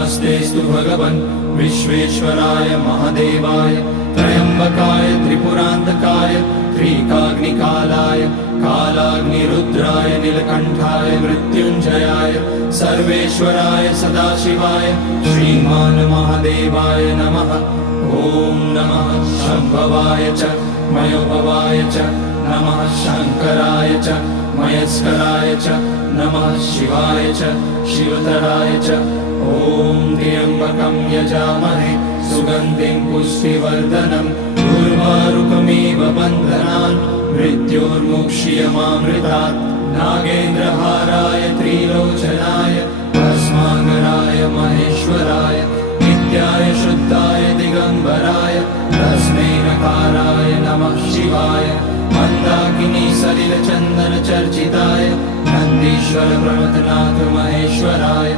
नमस्तेस्तु भगवन् विश्वेश्वराय महादेवाय त्र्यम्बकाय त्रिपुरान्तकाय त्रिकाग्निकालाय कालाग्निरुद्राय नीलकण्ठाय मृत्युञ्जयाय सर्वेश्वराय सदाशिवाय श्रीमान् महादेवाय नमः। ॐ नमः शम्भवाय च मयोभवाय च नमः शङ्कराय च मयस्कराय च नमः शिवाय च शिवतराय च। ॐ त्र्यम्बकं यजामहे सुगन्धिं पुष्टिवर्धनम् उर्वारुकमिव बन्धनान् मृत्योर्मुक्ष्यमामृतात्। नागेन्द्रहाराय त्रिलोचनाय भस्माङ्गराय महेश्वराय नित्याय शुद्धाय दिगम्बराय तस्मै नकाराय नमः शिवाय। मन्दाकिनी सलिलचन्दन चर्चिताय नन्दीश्वर प्रमथनाथ महेश्वराय